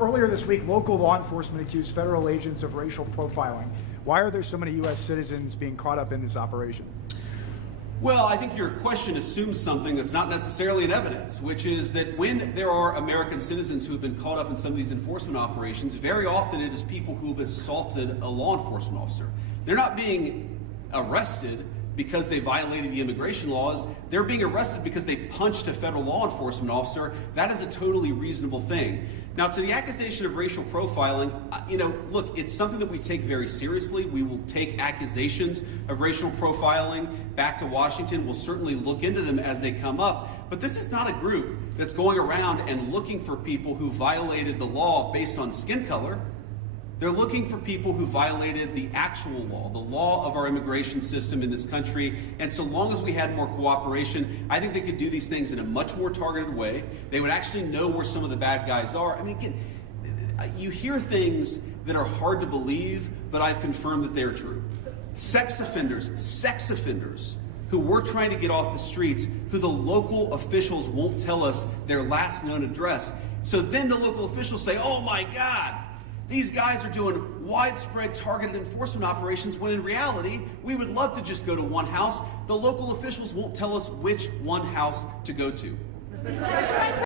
earlier this week, local law enforcement accused federal agents of racial profiling. Why are there so many U.S. citizens being caught up in this operation? Well, I think your question assumes something that's not necessarily in evidence, which is that when there are American citizens who have been caught up in some of these enforcement operations, very often it is people who have assaulted a law enforcement officer. They're not being arrested because they violated the immigration laws. They're being arrested because they punched a federal law enforcement officer. That is a totally reasonable thing. Now, to the accusation of racial profiling, look, it's something that we take very seriously. We will take accusations of racial profiling back to Washington. We'll certainly look into them as they come up. But this is not a group that's going around and looking for people who violated the law based on skin color. They're looking for people who violated the actual law, the law of our immigration system in this country. And so long as we had more cooperation, I think they could do these things in a much more targeted way. They would actually know where some of the bad guys are. I mean, again, you hear things that are hard to believe, but I've confirmed that they're true. Sex offenders who we're trying to get off the streets, who the local officials won't tell us their last known address. So then the local officials say, oh my God, these guys are doing widespread targeted enforcement operations, when in reality, we would love to just go to one house. The local officials won't tell us which one house to go to.